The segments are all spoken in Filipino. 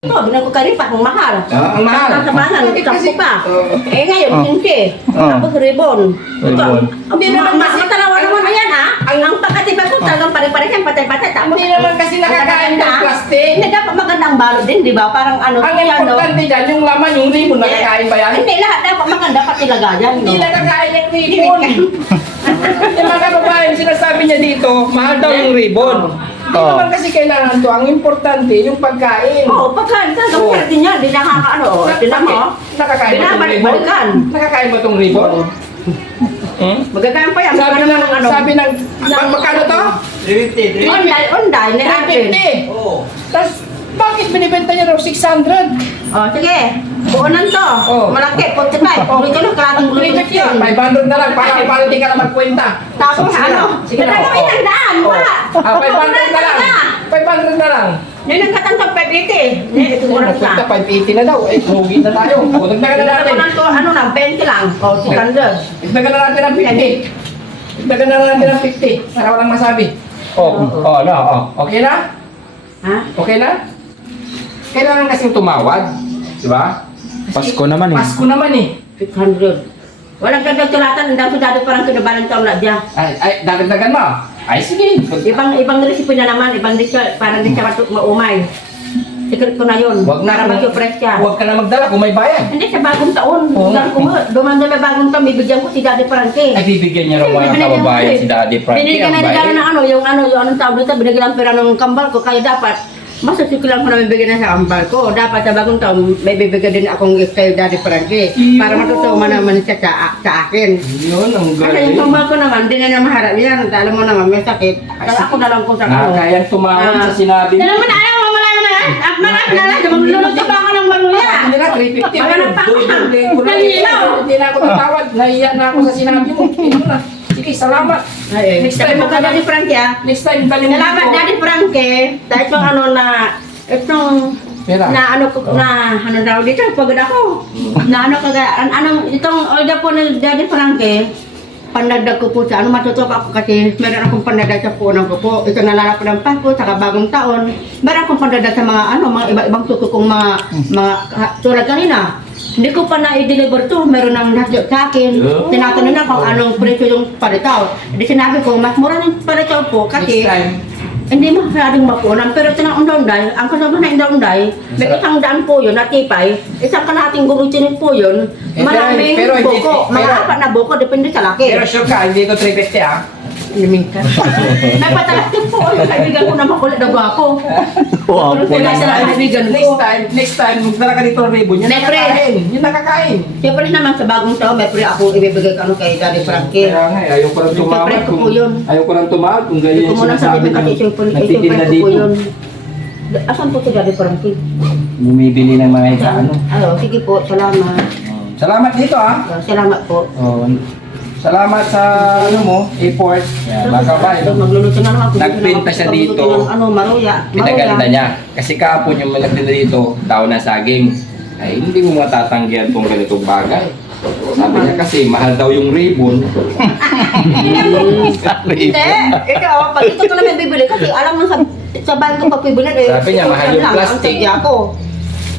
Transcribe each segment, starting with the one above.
Bilang ko karipa, ang mahal. Ang mahal. Ang samanan, sampu pa. Eh ngayon, Oh. hindi. Oh. Tapos ribon. Ribon. Hindi naman mas matalawa naman ayan ha. Ang pagkatiba ko talagang pare-pare yan, patay-patay. Tapos Hindi naman kasi nakakain ng plastic. Hindi dapat magandang balot din, di ba? Parang ano. Ang importante dyan, yung laman, yung ribbon, nakakain ba yan? Hindi lahat dapat maganda pati lagayan. Hindi nakakain yung ribbon. Yung mga kababayan, sinasabi niya dito, mahal daw yung ribbon. Hindi Oh. naman kasi kailangan to. Ang importante, yung pagkain. Oo, pagkain ka. Oo. Gawin din yan. Di nakakaano. Tinan mo. Nakakain ba itong ribbon? Binabalik-balikan. Nakakain ba itong ribbon? Magandang pa yan. Sabi Maganda ng, ano. sabi ng, magkano to? Onday, ni Apple. 350. Tapos, bakit binibenta niya raw 600? Oh, sige. Buonan to. Oh. Malaki, 45. Oh. Ulit ko kalating bulutot 350 yun. 500 na lang, para hindi ka na magkwenta. Tapos Sige ano? na, sige na. Talaga may tandaan. Oh. Wala. 500 na lang. 500 na lang. Yan ang katantang 580. Ito ko na Nagpunta 580 na daw. Eh, lugi na tayo. O, dagdagan na natin. to, ano na, 20 lang. O, 600. Dagdagan na natin ng 50. Dagdagan na natin ng 50. Para walang masabi. Okay na? Ha? Okay na? Kailangan kasing tumawad. Di ba? Pasko naman eh. Pasko naman eh. 600. Walang gandang tulatan. Ang dami dati parang kinabalang taon na dyan. Ay, dadagdagan mo. Ay, sige. Ibang recipe na naman. Ibang dish parang di siya maumay. Secret ko na yun. Huwag na Para mag-press siya. Huwag ka na magdala kung may bayad. Hindi, sa bagong taon. Oo. Duman ko may bagong taon. Bibigyan ko si Daddy Frankie. Ay, bibigyan niya raw mga Binigyan kababayan ko si Daddy Frankie. Binigyan na Ang regalo bayad. ng yung anong tawag dito, binigyan ng pera ng kambal ko, kaya dapat, masusukilan ko na may bigyan na sa kambal ko. Dapat sa bagong taon, may bibigyan din akong gift kay Daddy Frankie. Para matutuwa naman siya sa akin. Yun, ang Kasi galing. yung kambal ko naman, di na maharap yan. Alam mo naman, may sakit. Kaya ako na lang kung sa ano. Nakakayang tumawad sa sinabi mo. Alam mo na, alam mo, wala naman yan. Marami na lang, maglulot ka pa ako ng maluya. Sabi nila, 350. Maghanap pa ako. Nahihiraw. Hindi na ako tatawad. Nahiya na ako sa sinabi mo. Ito na. Sige, salamat. Next Sabi time, mo ka, Daddy Frankie, ah. Next time, dali mo Salamat, dito. Daddy Frankie. Dahil itong ano na, itong, Pera. na ano ko, na, ano daw dito, pagod ako. Na ano kaga, anong, itong order po ni Daddy Frankie, pandadag ko po sa ano, matutuwa ako kasi meron akong pandadag sa punan ko po. Ito nalalap ng Pasko, saka bagong taon. Meron akong pandadag sa mga ano, mga iba-ibang suko kong tulad kanina. Hindi ko pa na-i-deliver to, meron nang nasyo sa akin. Tinatanong na kung anong presyo yung paritaw. Hindi sinabi ko, mas mura ng paritaw po kasi Next time. hindi masyadong mapunan. Pero tinang unday, ang kasama na unday, may isang daan po yun, natipay. Isang kalahating gulutin po yun. Maraming pero hindi- buko, mga pero- apat na buko, depende sa laki. Pero sure ka, hindi ito 350 ah. Liming ka. May patalakin po, yung kaibigan ko na makulit na gwapo. Wow, Pero sila sa kaibigan ko. Next time, magdala ka dito ng ribbon. Yun May pre. nakakain. Yun nakakain. Siyempre naman sa bagong taon, may pre ako ibibigay ka ano kay Daddy Frankie. Kaya nga, ayaw ko lang tumawad. Siyempre ko po yun. Ayaw ko lang tumawad kung ganyan Hindi ko yung muna sinasabi sabihin kasi siyempre nagtitinda ko po dito. yun. Asan po si Daddy Frankie? Bumibili ng mga ano. Ayo, sige po, salamat. Salamat dito ah. Salamat po. Oh, salamat sa ano mo, effort. Yan, baka ba, Magluluto na naman ako. Nagpinta siya dito. Magluluto ng ano, maruya. pinaganda niya. Kasi kahapon yung malagdala dito, daw na saging. Ay, hindi mo matatanggihan tong ganitong bagay. Sabi niya kasi, mahal daw yung ribbon. Hindi. Ikaw, pag ito ko na may bibili kasi alam mo sa bahay ko pag bibili. Sabi niya, mahal yung plastic. Ang sadya ko.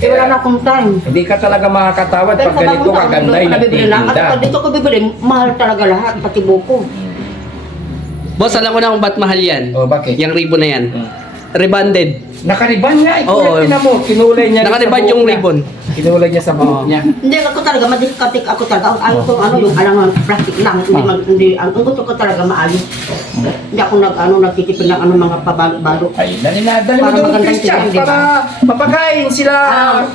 Eh, wala na akong time. Hindi ka talaga makakatawad pag ganito kaganda yung Kasi pag nagtitinda. dito ko bibili, mahal talaga lahat, pati buko. Boss, alam ko na kung ba't mahal yan. Oh, bakit? Yung ribbon na yan. Hmm. Rebanded. Nakariban nga, Oo. ikulat mo. Kinulay niya Nakariban sa yung buhok niya. ribbon. Kinulay niya sa buhok niya. Hindi ako talaga, madiskatik ako talaga. Ang ayaw ko ano, yung alangan, plastic lang. Hindi, ang gusto ko talaga maayos. Hindi ako nagtitipid ng ano, mga pabalo-balo. Ay, dali mo Para doon, magandang Christian, tingnan, di ba? para mapakain sila.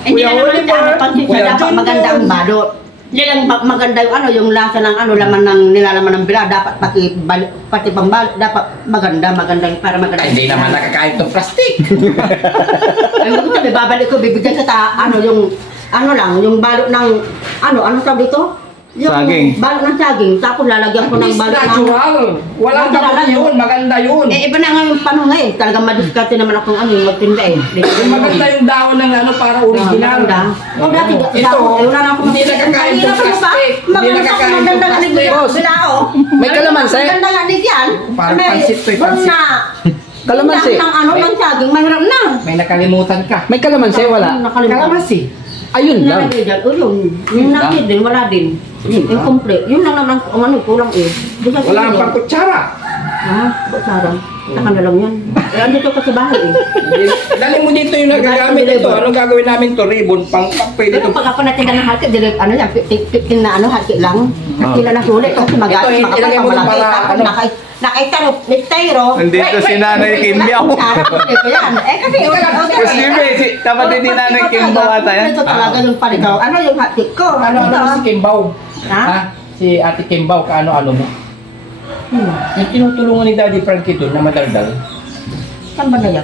Hindi Kuya na naman Oliver, ang pansin Kuya siya, dapat John maganda ang Paul. balot. Yan ang maganda yung ano, yung lasa ng ano, laman ng nilalaman ng bila, dapat pati pambal, dapat maganda yung para maganda. Ay, hindi naman nakakain tong plastic. Ay, mo sabi, babalik ko, bibigyan ka ano, yung, ano lang, yung balot ng, ano tawag dito? Yung Saging. balot ng saging, tapos lalagyan ko ng It's balot ng... natural. Walang Natural kapag lang. yun, maganda yun. Eh, iba na nga yung panong eh. Talagang madiskarte naman akong ano, yung magtinda eh. Maganda yung dahon ng ano para original. Oh, dati, Ito, wala na akong hindi nakakain ng plastic. Hindi nakakain ng Maganda nga plastic. ni Bilao. May kalamansi? Maganda nga ni Yan. Parang pansit to, pansit. Kalamansi. Ng ano, ng saging, mahirap na. May nakalimutan ka. May kalamansi, wala. Nakalimutan. Kalamansi. Ayun lang. Nalagay dyan. O yun. Yung nakit din, wala din. Yung complete. Yun lang naman, ang ano, kulang eh. Di kasi Wala kang yun. pangkutsara. Ha? Kutsara. Saka na lang yan. Eh, andito ka sa bahay eh. Dali mo dito yung nagagamit ito. Anong gagawin namin to? Ribbon, pwede Ito to. pag ako natingnan ng hati, direct ano yan, pitin na ano, hati lang. Hati lang na sulit kasi Ito, magalit, ilagay mo lang malaki. para, Tapos ano. nakaitaro, nitayro. Nandito si Nanay Kimbiao. Ito yan. Eh kasi, Kapatid ni Nanay Kimbiao ata yan. Ito talaga yung paligaw. Ano yung hati ko? Ano si Kimbaw? Ha? Si Ate Kimbaw, kaano-ano mo? Yung tinutulungan ni Daddy Frankie doon na madaldal. Saan ba na yan?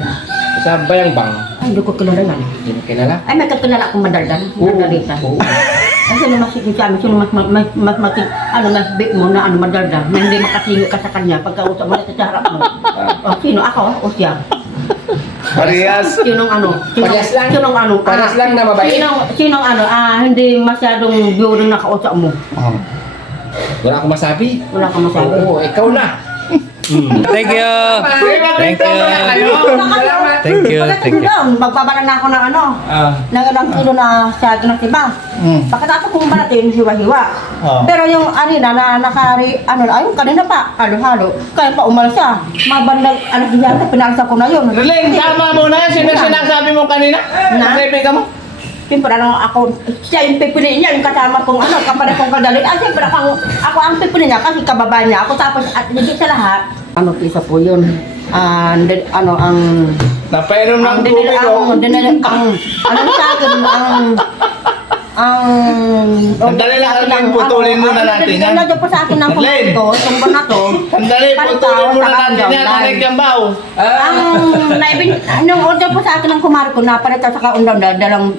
Sa Bayangbang. Ay, hindi ko kilala yan. Hindi mo kilala? Ay, may kakilala akong madaldan. Madalitan. Oo. Ay, sino mas sigit sa amin, sino mas ano, mas big mo na ano, madaldan, na hindi makasiyo ka sa kanya pagkausap mo sa harap mo. O, sino? Ako o siya? Parehas. Sinong ano? Parehas lang. Sinong ano? Parehas lang na mabait. Sinong ano? hindi masyadong boring na kausap mo. Wala akong masabi. Wala kang masabi. Oo, ikaw na. Thank you. Thank you. Salamat. Thank you. Thank you. Magbabalan na ako ng ano, Ah. ng kilo na sa ng tiba. Pagkatapos kong balatin, hiwa-hiwa. Oh. Pero yung arena na nakari, ano, ayun, kanina pa, halo-halo. Kaya pa umalis siya. Mabandang, ano, yata, pinalsa ko na yun. Ling, tama mo na yan. Sino sinasabi mo kanina? Na? Kaibigan mo? Siyempre, ano, ako, siya yung pipiliin niya, yung kasama kong, ano, kapatid kong kadalin. Ah, siyempre, ako ang pipiliin niya kasi kababae niya. Ako tapos, at hindi sa lahat. Ano, isa po yun. Ano, ang... Napainom ng Ang tubig ko. ano sa akin, Sandali lang, Arlene, putulin muna natin yan. Nandiyan po sa akin ng Arlene. kumain ko, itong buwan na to. Sandali, putulin muna natin yan. Nanay Kimbiao. Nung order po sa akin ng kumari ko, napalit sa kaundaw na dalang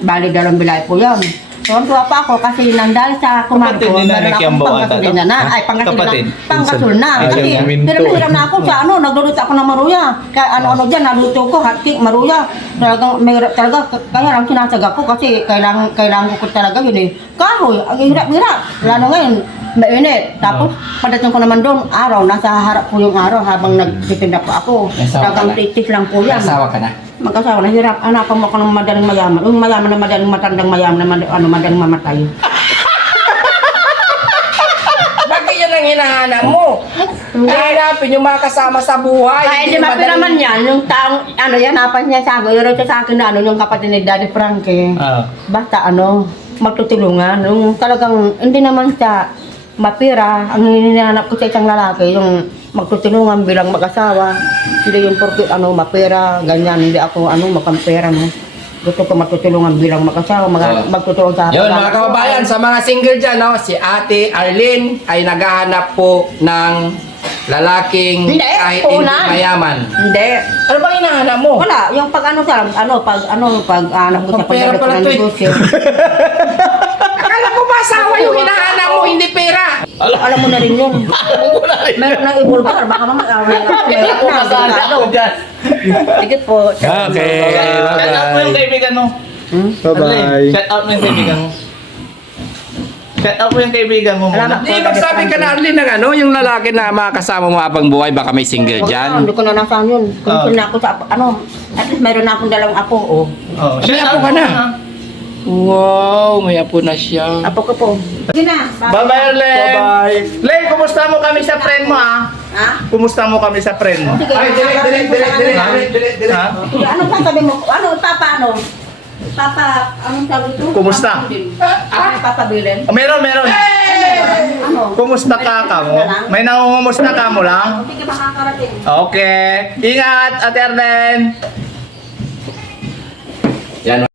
bilay po yan. So, tuwa pa ako kasi nandali sa kumari ko, Kapatid ni meron Nanay akong Kimbiao ata pangkasul to? na, ay Kapatid. pangkasul na. Ay, Kasi, yung minto. pero mahirap na ako sa ano, nagluluto ako ng maruya. Kaya ano dyan, naluto ko, hotcake, maruya. Talagang, mahirap talaga, kaya lang sinasaga ko kasi kailangan ko talaga yun eh. Kahoy, ang hirap-hirap. Lalo ngayon, mainit. Tapos, pagdating ko naman doon, araw, nasa harap ko yung araw habang nagtitinda po ako. May asawa ka Talagang na? titis lang po yan. Asawa ka na? Mag-asawa na, hirap. Hanapan mo ako ng madaling mayaman. Yung mayaman na madaling matandang mayaman na madaling mamatay. Bakit yan ang hinahanap mo? Hanapin yung mga kasama sa buhay. Ay, hindi mapira man yan. Yung taong, ano yan, napan niya sa akin. Yun siya sa akin na, ano, yung kapatid ni Daddy Frankie. Basta, ano, magtutulungan. Yung talagang, hindi naman siya mapira. Ang hinahanap ko sa isang lalaki, yung magtutulungan bilang mag-asawa. Hindi yung porkit, ano, mapira, ganyan. Hindi ako, ano, makampera, no. Gusto ko magtutulungan bilang mag-asawa, magtutulungan sa Yun mga kababayan, sa mga single dyan, no, si Ate Arlene ay naghahanap po ng lalaking Hindi, kahit hindi unan. mayaman. Hindi. Ano bang hinahanap mo? Wala, yung pag ano sa pag ano ko sa Pera pagdating pala ng to eh. negosyo. Akala ko ba asawa yung hinahanap mo, hindi pera? Alam mo na rin yun. Meron ng ibulgar, baka mamaya meron na, delikado. Sige po. Okay, Shout out mo yung bye-bye. kaibigan mo. Bye-bye. Shout out mo yung kaibigan mo. Shout out mo yung kaibigan mo Salamat muna. po. Di, magsabi ka na Arlene ng ano, yung lalaki na makasama mo habang buhay, baka may single Huwag na, dyan. Hindi ko na nasaan yun. Kung na ako sa ano, at least meron na akong dalawang apo. Oh. Oh, May apo ka na? Wow, may apo na siya. Apo ko po. Sige na. Bye-bye, Arlen. Bye-bye. Len, kumusta mo kami sa friend mo, ah? Ha? Kumusta mo kami sa friend mo? Sige. Ha? Sige, anong sasabi mo? Ano, Papa, ano? Papa, anong sabi ito? Kumusta? Ano, Papa Bilen? Oh, meron. Ano? Kumusta ka mo? May nangungumusta ka mo lang? Sige, makakarating. Okay. Ingat, Ate Arlen. Yan.